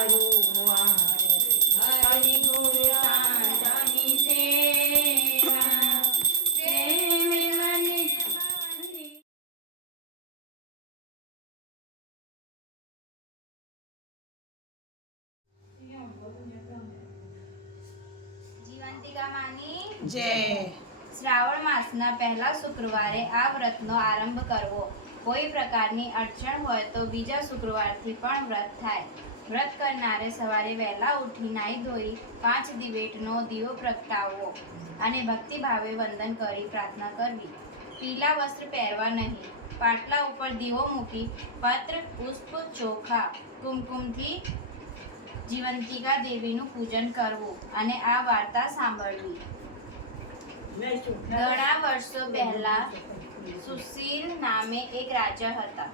હરિ ગુરુ શાંતની સેવા પ્રેમે મને જીવંતિકા માની જય. શ્રાવણ માસના પહેલા શુક્રવારે આ વ્રતનો આરંભ કરવો. કોઈ પ્રકારની અડચણ હોય તો બીજા શુક્રવારથી પણ વ્રત થાય. વ્રત કરનારે સવારે વહેલા ઉઠી નાહી ધોઈ 5 દિવેટનો દીવો પ્રગટાવવો અને ભક્તિભાવે વંદન કરી પ્રાર્થના કરવી. પીલા વસ્ત્ર પહેરવા નહીં. પાટલા ઉપર દીવો મૂકી પત્ર, પુષ્પ, ચોખા, કુમકુમથી જીવંતિકા દેવીનું પૂજન કરવું અને આ વાર્તા સાંભળવી. ઘણા વર્ષો પહેલા સુશીલ નામે એક રાજા હતા.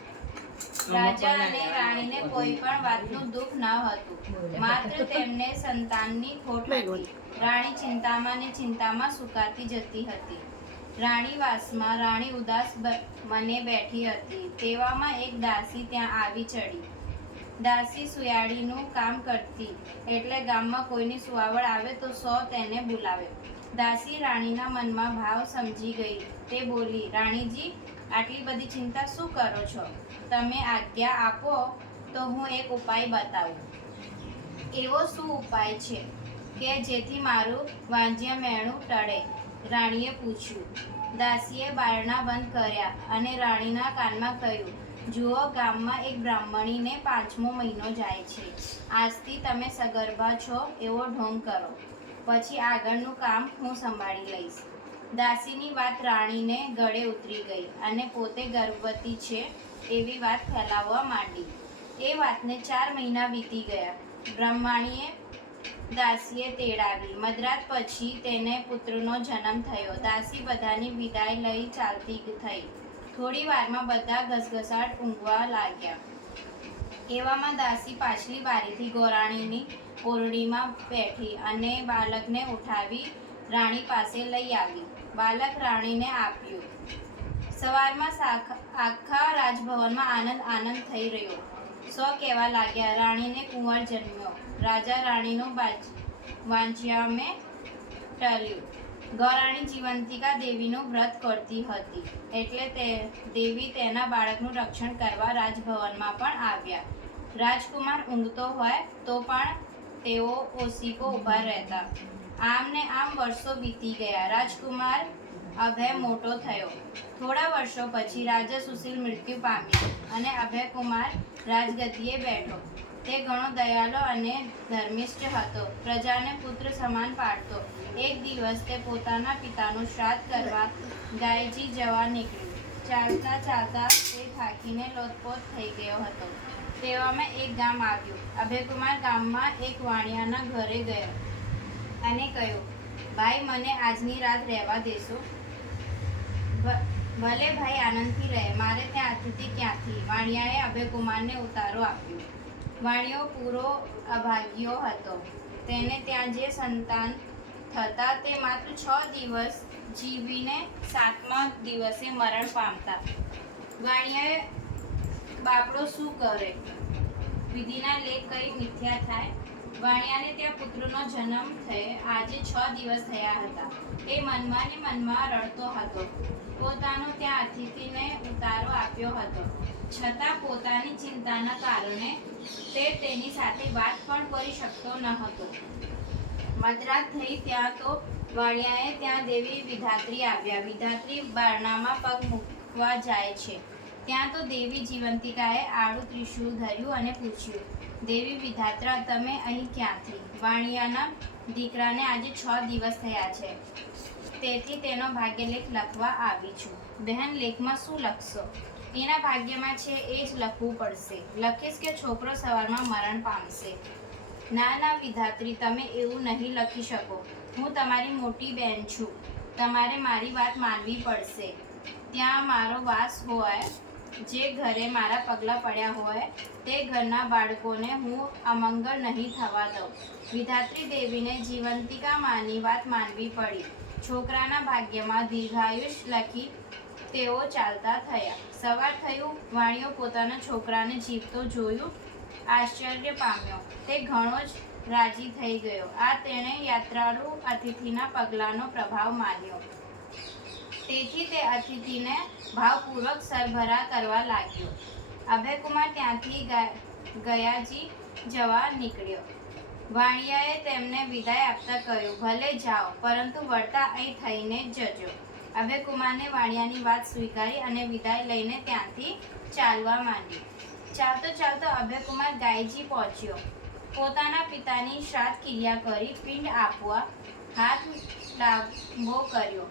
રાજા અને રાણીને કોઈ પણ વાતનું દુઃખ ન હતું, માત્ર તેમને સંતાનની ખોટ હતી. રાણી ચિંતામાં ને ચિંતામાં સુકાતી જતી હતી. રાણીવાસમાં રાણી ઉદાસ મને બેઠી હતી. તેવામાં એક દાસી ત્યાં આવી ચડી. દાસી સુયાળીનું કામ કરતી, એટલે ગામમાં કોઈની સુવાવડ આવે તો 100 તેને બોલાવે. દાસી રાણીના મનમાં ભાવ સમજી ગઈ. તે બોલી, રાણીજી, આટલી બધી ચિંતા શું કરો છો? તમે આજ્ઞા આપો તો હું એક ઉપાય બતાવું. એવો શું ઉપાય છે કે જેથી મારું વાંજ્યા મેણું ટળે? રાણીએ પૂછ્યું. દાસીએ બારણા બંધ કર્યા અને રાણીના કાનમાં કહ્યું, જુઓ, ગામમાં એક બ્રાહ્મણીને 5મો મહિનો જાય છે. આજથી તમે સગર્ભા છો એવો ઢોંગ કરો, પછી આગળનું કામ હું સંભાળી લઈશ. દાસીની વાત રાણીને ગળે ઉતરી ગઈ અને પોતે ગર્ભવતી છે એવી વાત ફેલાવવા માંડી. એ વાતને 4 મહિના વીતી ગયા. બ્રહ્માણીએ દાસીએ તેડાવી. મધરાત પછી તેને પુત્રનો જન્મ થયો. દાસી બધાની વિદાય લઈ ચાલતી થઈ. થોડી વારમાં બધા ઘસઘસાટ ઊંઘવા લાગ્યા. એવામાં દાસી પાછલી બારીથી ગોરાણીની ઓરડીમાં બેઠી અને બાળકને ઉઠાવી રાણી પાસે લઈ આવી. બાળક રાણીને આપ્યું. સવારમાં આખા રાજભવનમાં આનંદ આનંદ થઈ રહ્યો. સૌ કહેવા લાગ્યા, રાણીને કુંવર જન્મ્યો. રાજા રાણીનું વાંચ્યામે ટળ્યું. ગૌરાણી જીવંતિકા દેવીનું વ્રત કરતી હતી, એટલે દેવી તેના બાળકનું રક્ષણ કરવા રાજભવનમાં પણ આવ્યા. રાજકુમાર ઊંઘતો હોય તો પણ તેઓ ઓશીકો ઊભા રહેતા. આમ ને આમ વર્ષો વીતી ગયા. રાજકુમાર અભય મોટો થયો. થોડા વર્ષો પછી રાજા સુશીલ મૃત્યુ પામ્યા અને અભયકુમાર રાજગદ્દીએ બેઠો. તે ઘણો દયાળુ અને ધર્મિષ્ઠ હતો. પ્રજાને પુત્ર સમાન પાળતો. એક દિવસ તે પોતાના પિતાનું શ્રાદ્ધ કરવા ગાયજી જવા નીકળ્યું. ચાલતા ચાલતા તે થાકીને લોથપોથ થઈ ગયો હતો. તેવામાં એક ગામ આવ્યું. અભયકુમાર ગામમાં એક વાણિયાના ઘરે ગયો અને કહ્યું, ભાઈ, મને આજની રાત રહેવા દેશો? ભલે ભાઈ, આનંદથી રહે. મારે ત્યાં અતિથિ ક્યાંથી? વાણિયાએ અભયકુમારને ઉતારો આપ્યો. વાણિયો પૂરો અભાગ્યો હતો. તેને ત્યાં જે સંતાન થતા તે માત્ર 6 દિવસ જીવીને 7મા દિવસે મરણ પામતા. વાણિયાએ બાપડો શું કરે? વિધિના લેખ કઈ મિથ્યા થાય? વાણિયાને ત્યાં પુત્રનો જન્મ થયે આજે 6 દિવસ થયા હતા. એ મનમાં ને મનમાં રડતો હતો. પોતાનો ત્યાં અતિથિને ઉતારો આપ્યો હતો, છતાં પોતાની ચિંતાના કારણે તે તેની સાથે વાત પણ કરી શકતો ન હતો. મધરાત થઈ ત્યાં તો વાણિયાએ ત્યાં દેવી વિધાત્રી આવ્યા. વિધાત્રી બારણામાં પગ મૂકવા જાય છે ત્યાં તો દેવી જીવંતિકાએ આડું ત્રિશૂળ ધર્યું અને પૂછ્યું, દેવી વિધાત્રા, તમે અહીં ક્યાંથી? વાણિયાના દીકરાને આજે 6 દિવસ થયા છે, તેથી તેનો ભાગ્યલેખ લખવા આવી છું. બહેન, લેખમાં શું લખશો? એના ભાગ્યમાં છે એ જ લખવું પડશે. લખીશ કે છોકરો સવારમાં મરણ પામશે. ના ના વિધાત્રી, તમે એવું નહીં લખી શકો. હું તમારી મોટી બહેન છું. તમારે મારી વાત માનવી પડશે. ત્યાં મારો વાસ હોય, જે ઘરે મારા પગલાં પડ્યા હોય તે ઘરના બાળકોને હું અમંગળ નહીં થવા દઉં. વિધાત્રી દેવીને જીવંતિકા માની વાત માનવી પડી. છોકરાના ભાગ્યમાં દીર્ઘાયુષ લખી તેઓ ચાલતા થયા. સવાર થયું. વાણિયો પોતાના છોકરાને જીવતો જોયું આશ્ચર્ય પામ્યો. તે ઘણો જ રાજી થઈ ગયો. આ તેણે યાત્રાળુ અતિથિના પગલાંનો પ્રભાવ માન્યો. તેથી તે અતિથિને ભાવપૂર્વક સરભરા કરવા લાગ્યો. અભયકુમાર ત્યાંથી ગયાજી જવા નીકળ્યો. વાણિયાએ તેમને વિદાય આપતા કહ્યું, ભલે જાઓ, પરંતુ વળતા અહીં થઈને જજો. અભયકુમારને વાણિયાની વાત સ્વીકારી અને વિદાય લઈને ત્યાંથી ચાલવા માંડ્યો. ચાલતો ચાલતો અભયકુમાર ગાયજી પહોંચ્યો. પોતાના પિતાની શ્રાદ્ધ ક્રિયા કરી પિંડ આપવા હાથ લાંબો કર્યો.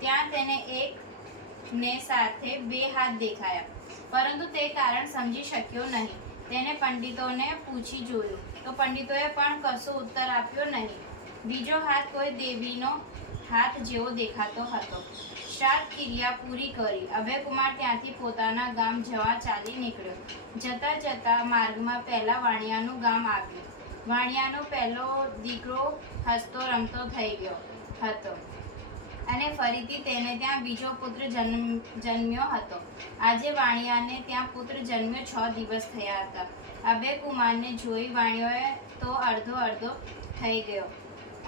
ત્યાં તેને એકને સાથે 2 હાથ દેખાયા, પરંતુ તે કારણ સમજી શક્યો નહીં. તેને પંડિતોને પૂછી જોયું તો પંડિતોએ પણ કશો ઉત્તર આપ્યો નહીં. બીજો હાથ કોઈ દેવીનો હાથ જેવો દેખાતો હતો. શ્રાદ્ધ ક્રિયા પૂરી કરી અભયકુમાર ત્યાંથી પોતાના ગામ જવા ચાલી નીકળ્યો. જતા જતા માર્ગમાં પહેલા વાણિયાનું ગામ આવ્યું. વાણિયાનો પહેલો દીકરો હસતો રમતો થઈ ગયો હતો અને ફરીથી તેને ત્યાં બીજો પુત્ર જન્મ્યો હતો. આજે વાણિયાને ત્યાં પુત્ર જન્મ્યો 6 દિવસ થયા હતા. અભયકુમારને જોઈ વાણિયોએ તો અડધો થઈ ગયો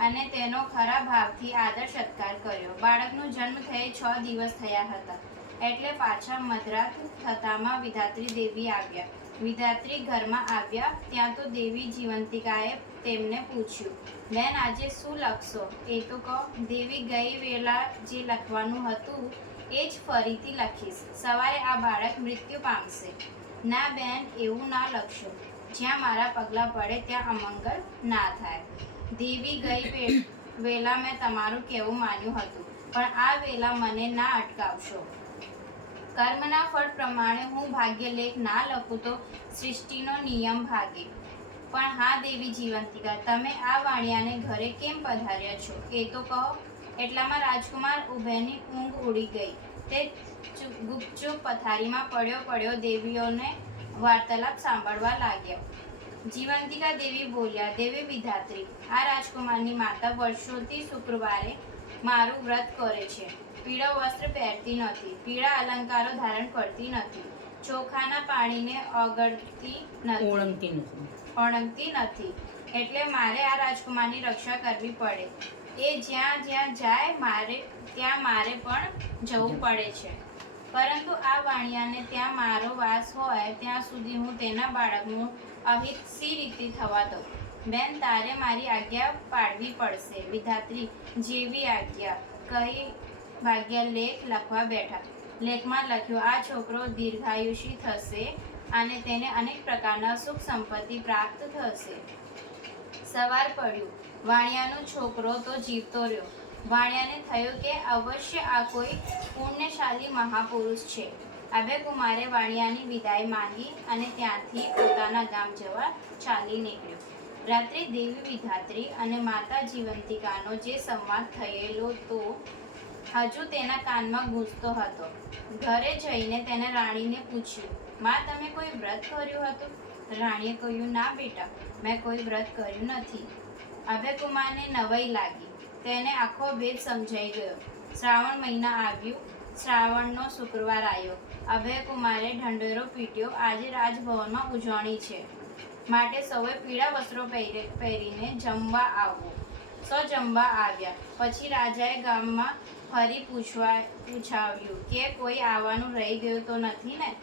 અને તેનો ખરા ભાવથી આદર સત્કાર કર્યો. બાળકનો જન્મ થયે 6 દિવસ થયા હતા એટલે પાછા મધરાત થતામાં વિધાત્રી દેવી આવ્યા. વિધાત્રી ઘરમાં આવ્યા ત્યાં તો દેવી જીવંતિકાએ તેમને પૂછ્યું, બેન આજે શું લખશો એ તો કહો. દેવી ગઈ વેળા જે લખવાનું હતું એ જ ફરીથી લખીશ. સવારે આ બાળક મૃત્યુ પામશે. ના બેન, એવું ના લખશો. જ્યાં મારા પગલાં પડે ત્યાં અમંગળ ના થાય. દેવી ગઈ વેલા મેં તમારું કહેવું માન્યું હતું, પણ આ વેલા મને ના અટકાવશો. કર્મના ફળ પ્રમાણે હું ભાગ્યલેખ ના લખું તો સૃષ્ટિનો નિયમ ભાગે. પણ હા દેવી જીવંતિકા, તમે આ વાણિયાને ઘરે કેમ પધાર્યા છો એ તો કહો. એટલામાં રાજકુમાર ઉભેની ઊંઘ ઉડી ગઈ. તે ગુપચુપ પથારીમાં પડ્યો દેવીઓને વાર્તાલાપ સાંભળવા લાગ્યો. જીવંતિકા દેવી બોલ્યા, દેવી વિધાત્રી, આ રાજકુમારની માતા વર્ષોથી શુક્રવારે મારું વ્રત કરે છે. પીળો વસ્ત્ર પહેરતી નથી, પીળા અલંકારો ધારણ કરતી નથી, ચોખાના પાણીને ઓળંગતી નથી. એટલે મારે આ રાજકુમારની રક્ષા કરવી પડે. એ જ્યાં જ્યાં જાય ત્યાં મારે પણ જવું પડે છે. પરંતુ આ વાણિયાને ત્યાં મારો વાસ હોય ત્યાં સુધી હું તેના બાળકનું અહિત સી રીતે થવા દઉં? બેન, તારે મારી આજ્ઞા પાડવી પડશે. વિધાત્રી જેવી આજ્ઞા કહી ભાગ્યલેખ લખવા બેઠા. લેખમાં લખ્યું, આ છોકરો દીર્ઘાયુષી થશે અને તેને અનેક પ્રકારના સુખ સંપત્તિ પ્રાપ્ત થશે. સવાર પડ્યું. વાણિયાનો છોકરો તો જીવતો રહ્યો. વાણિયાને થયું કે અવશ્ય આ કોઈ પુણ્યશાળી મહાપુરુષ છે. અભયકુમારે વાણિયાની વિદાય માંગી અને ત્યાંથી પોતાના ગામ જવા ચાલી નીકળ્યો. રાત્રે દેવી વિધાત્રી અને માતા જીવંતિકાનો જે સંવાદ થયેલો તો હજુ તેના કાનમાં ગૂંજતો હતો. ઘરે જઈને તેને રાણીને પૂછ્યું, માં, તમે કોઈ વ્રત કર્યું હતું? રાણીએ કહ્યું, ના બેટા, મેં કોઈ વ્રત કર્યું નથી. અભયકુમારને નવાઈ લાગી. તેને આખો ભેદ સમજાઈ ગયો. શ્રાવણ મહિના આવ્યું. શ્રાવણનો શુક્રવાર આવ્યો. અભયકુમારે ઢંઢેરો પીટ્યો. આજે રાજભવનમાં ઉજવણી છે, માટે સૌએ પીળા વસ્ત્રો પહેરીને જમવા આવવું. સૌ જમવા આવ્યા. પછી રાજાએ ગામમાં ફરી પૂછાવ્યું કે કોઈ આવવાનું રહી ગયું તો નથી ને?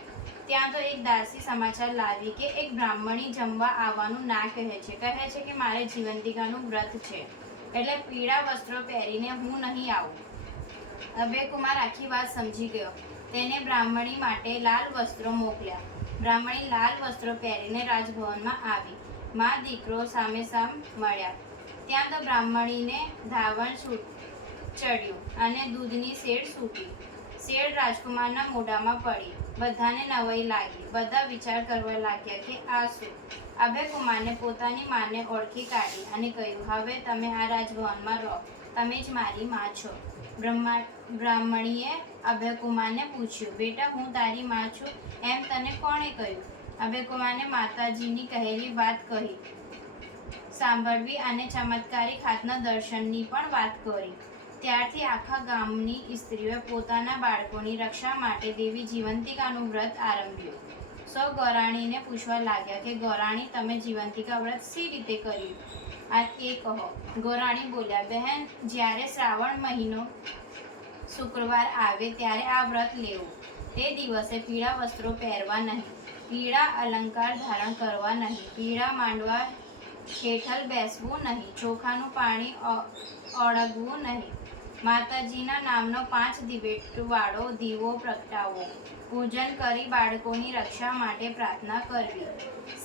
ત્યાં તો એક દાસી સમાચાર લાવી કે એક બ્રાહ્મણી જમવા આવવાનું ના કહે છે કે મારે જીવંતિકાનું વ્રત છે, એટલે પીળા વસ્ત્રો પહેરીને હું નહીં આવું. અભયકુમાર આખી વાત સમજી ગયો. તેને બ્રાહ્મણી માટે લાલ વસ્ત્રો મોકલ્યા. બ્રાહ્મણી લાલ વસ્ત્રો પહેરીને રાજભવનમાં આવી. મા દીકરો સામે સામ મળ્યા. ત્યાં તો બ્રાહ્મણીને ધાવણ ચડ્યું અને દૂધની શેડ છૂટી. શેડ રાજકુમારના મોઢામાં પડી. બધાને નવાઈ લાગી. બધા વિચાર કરવા લાગ્યા કે આ શું? અભયકુમારને પોતાની માને ઓળખી કાઢી અને કહ્યું, હવે તમે આ રાજભવનમાં રહો. તમે જ મારી માં છો. બ્રાહ્મણીએ અભયકુમારને પૂછ્યું, બેટા, હું તારી માં છું એમ તને કોણે કહ્યું? અભયકુમારને માતાજીની કહેલી વાત કહી સાંભળવી અને ચમત્કારિક હાથના દર્શનની પણ વાત કરી. ત્યારથી આખા ગામની સ્ત્રીઓએ પોતાના બાળકોની રક્ષા માટે દેવી જીવંતિકાનું વ્રત આરંભ્યું. સૌ ગોરાણીને પૂછવા લાગ્યા કે ગોરાણી, તમે જીવંતિકા વ્રત સી રીતે કર્યું? આ એ કહો. ગોરાણી બોલ્યા, બહેન, જ્યારે શ્રાવણ મહિનો શુક્રવાર આવે ત્યારે આ વ્રત લેવું. તે દિવસે પીળા વસ્ત્રો પહેરવા નહીં, પીળા અલંકાર ધારણ કરવા નહીં, પીળા માંડવા હેઠળ બેસવું નહીં, ચોખાનું પાણી ઓળગવું નહીં, માતાજીના નામનો 5 દિવેટવાળો દીવો પ્રગટાવવો, પૂજન કરી બાળકોની રક્ષા માટે પ્રાર્થના કરવી,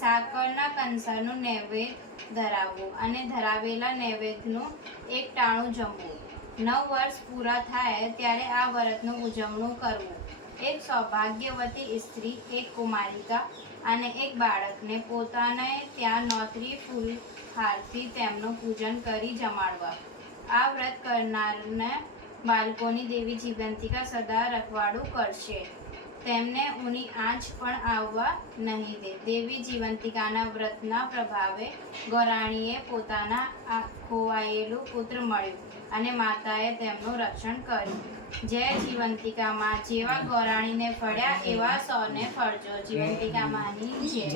સાકરના કંસારનું નૈવેદ્ય ધરાવવું અને ધરાવેલા નૈવેદ્યનું 1 ટાણું જમવું. 9 વર્ષ પૂરા થાય ત્યારે આ વ્રતનું ઉજવણું કરવું. એક સૌભાગ્યવતી સ્ત્રી, એક કુમારિકા અને એક બાળકને પોતાને ત્યાં નોતરી ફૂલહારથી તેમનું પૂજન કરી જમાડવા. આ વ્રત કરનારને બાળકોની દેવી જીવંતિકા સદા રખવાડું કરશે, તેમને ઊની આંચ પણ આવવા નહીં દે. દેવી જીવંતિકાના વ્રતના પ્રભાવે ગોરાણીએ પોતાના ખોવાયેલું પુત્ર મળ્યું અને માતાએ તેમનું રક્ષણ કર્યું. જય જીવંતિકા માં. જેવા ગોરાણીને ફળ્યા એવા સૌને ફળજો. જીવંતિકા માની જય.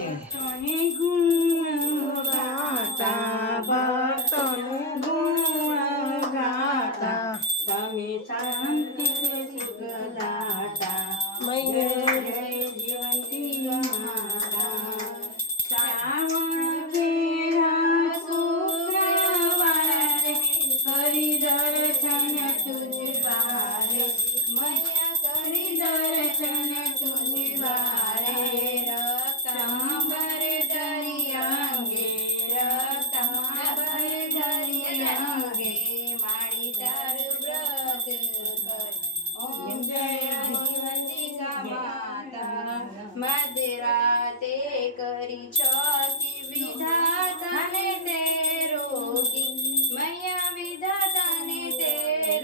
તમે શાંતિ સુખદાતા જય જીવંતિકા માતા. શ્રાવણ તેરા શુક્રવારે કરી દર્શન તુજ બારે, મૈયા કરી દર્શન તુજ બારે. રક્તાંબર દરિયાંગે, રક્તાંબર દરિયાંગે માડી તારું વ્રત કર. ઓમ જય જીવંતિકા માતા. મધરાતે કરી ચોકી વિધાતાને તે રોકી, મૈયા વિધાતાને તે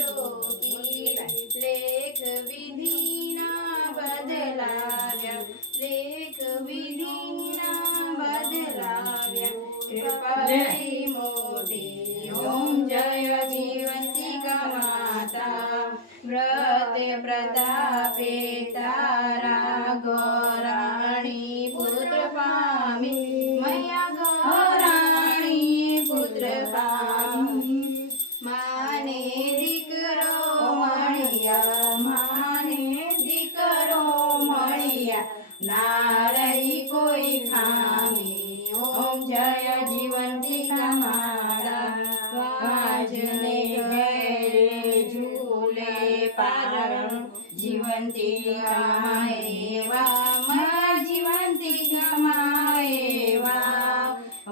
રોકી. લેખ વિધિના બદલાવ્યા, લેખ વિધિના બદલાવ્યા. કૃપાળી મોટી. ઓમ જય જીવંતિકા માતા. વ્રત પ્રતાપે તારા ગોરાણી પુત્ર પામી, મૈયા ગોરાણી પુત્ર પામી. માને દીકરો મળ્યા, માને દીકરો મળ્યા, ના રહી કોઈ ખામી. ઓમ જય જીવંતિકા માતા. વાજને ઘેરે ઝૂલે પારણ, જીવંતિકા એવા માં જીવંતિકા એવા.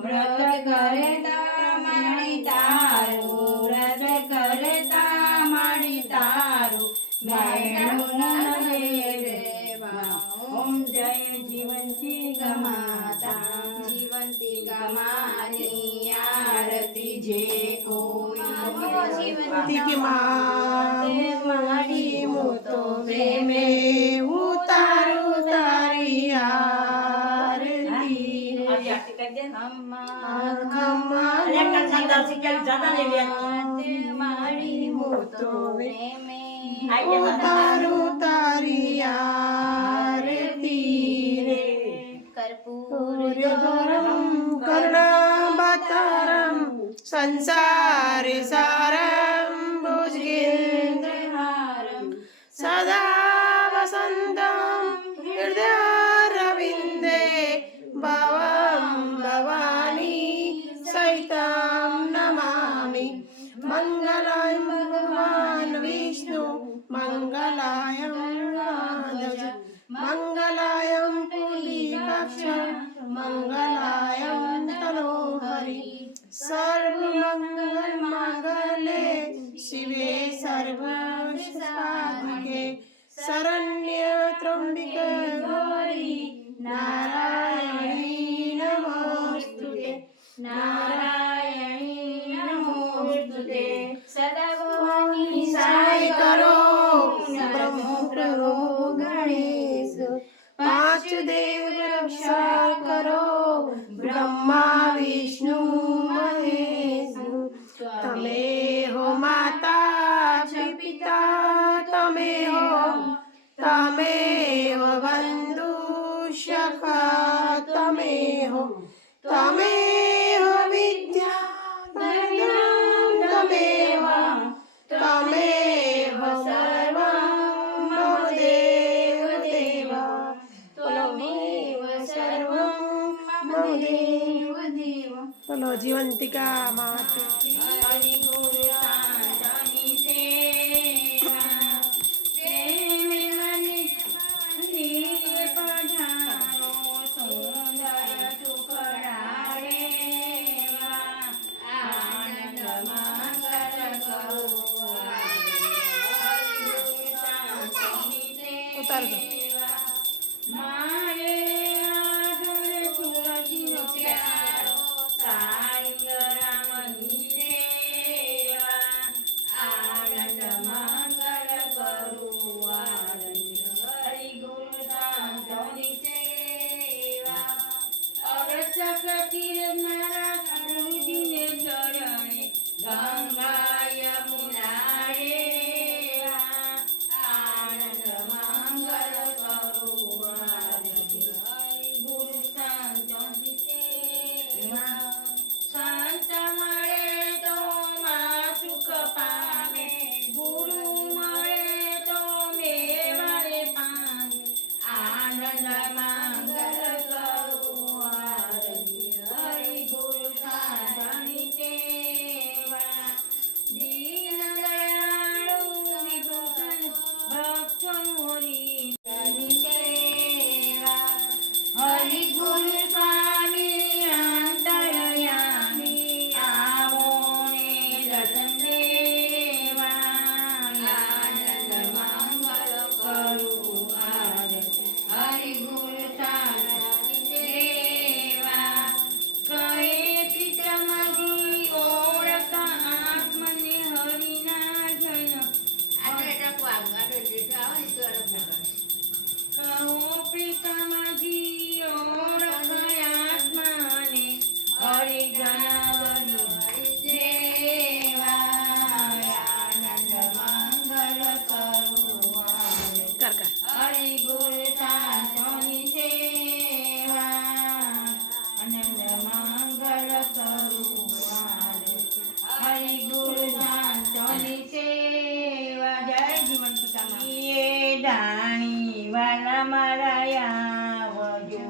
વ્રત કરતા માણી તારું, વ્રત કરતા માણી તારું, મેણું ન દેવા. ઓમ જય જીવંતિકા માતા. જીવંતિકા માની આરતી જે કોઈ જીવંતિકા માડી હું તો પ્રેમે ઉતારું તારી આરતી. માડી હું તો પ્રેમે ઉતારું તારી આરતી રે. કર્પૂરધરમ કરુણાવતારમ સંસારી સારમ ભુજગેન્દ્રહારમ સદા વસંતમ હૃદયારવિંદે ભવમ ભવાની સહિતમ નમામિ. મંગલાય ભગવાન વિષ્ણુ, મંગલાયમ રાધજ, મંગલાયમ પુંડરીકાક્ષ, મંગલાયમ તનોહરિ. સર્વમંગલ માંગલ્યે શિવે સર્વસાધિકે, શરણ્ય ત્રંબકે ગૌરી નારાયણી નમોસ્તુતે, નારાયણી નમોસ્તુતે. સદા ભવાની સહાય કરો બ્રહ્મ પ્રભુ ગણેશ. 5 દેવ રક્ષા કરો, બ્રહ્મા વિષ્ણુ મહેશ. તમે હો માતા પિતા, તમે હો બંધુ સખા. બોલો જીવંતિકા માત હરિ ગુરુ શાંતની સેવા પ્રેમ મની પધારો સુંદર ટુકડા રેવા આનંદ મંગલ કરો હરિ ગુરુ શાંતની ઉતારજો. સેવા મારે આગળ તુલસીનો પ્યારો સાંગ રામની સેવા આનંદ મંગલ કરું હરિ ગુરુ શાંતની સેવા અરસક તીર મારા ગુરુજીને ચરણે ગંગા યમુના રેવા આનંદ મંગલ કરું હરિ ગુરુ શાંતની સેવા સંત મળે તો માં સુખ પામે ગુરુ મળે તો મેવાડે પામે આનંદ મંગલ કરું હરિ ગુરુ શાંતની સેવા દીન દયાળુ વિભૂષણ ભક્તોનું હરિની સેવા હરિ ગુરુ સ્વામી અંતરયામી આવો ને દર્શન દેવા આનંદ મંગલ કરું હરિ ગુરુ શાંતની સેવા કહે પ્રીતમજી ઓળખ આત્મને હરિના જન કહો પ્રીતમજી ઓળખ આત્માને હરિજન દેવા આનંદ મંગલ કરું કર હરિ ગુરુ શાંતની સેવા આનંદ મંગલ કરું હરિ ગુરુ શાંતની સેવા જય જીવંતિકા એ દાણી વાલા મારા આવજો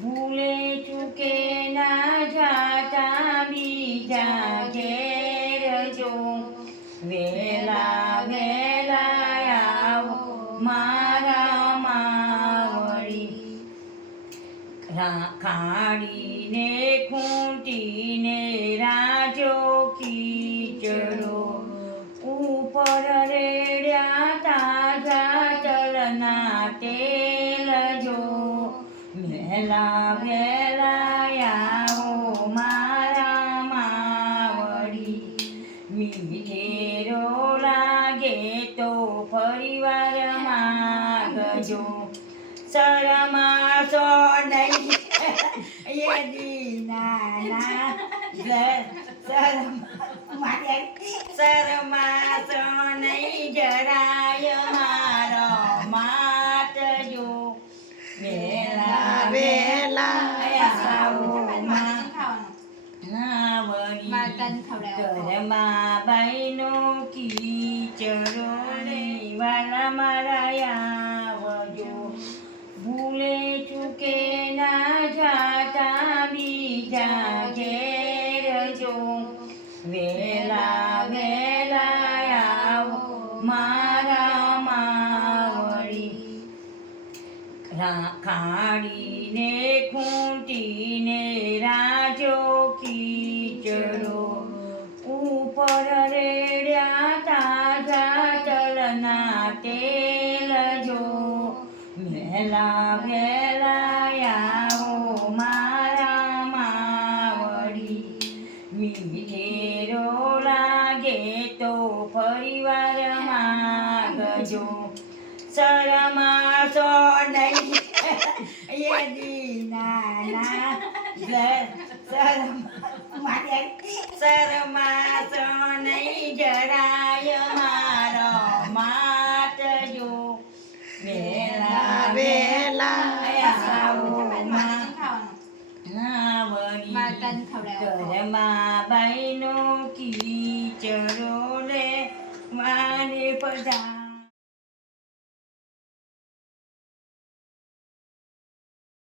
ભૂલે ચૂકે ના જાતા બીજા ઘેર જો વેલા વેલા આવો મારા માવડી ખાડીને ખૂંટીને રાજો કીચડો ઉપર રેડ્યા તાજા તલના તેલ જો વહેલા વહેલા આવો મારા માવડી મીઠેરો લાગે તો પરિવાર માગજો શરમાશો નહીં એ દીના શરમાશો નહીં જરાય મારો માતજો વેલા વેલા આવો માતાને ખવડાવો. ઘરમાં બાઈનો કીચડો નહીં વાલા મારા આવજો ભૂલે ચૂકે ના જાતા બીજા ઘેર જો વેલા વેલા આવો મારા માવડી ખાડીને ખૂંટીને રાજો કીચડો ઉપર રેડ્યા તાજા તલના તેલ જો વહેલા વહેલા આવો મારા માવડી મીઠેરો લાગે તો પરિવાર માગજો શરમાશો નહીં એ દીના શરમાશો નહીં જરાય મારો માતજો વેલા વેલા આવો માતાને ખવડાવો. ઘરમાં બાઈનો કીચડો રે મારે પધા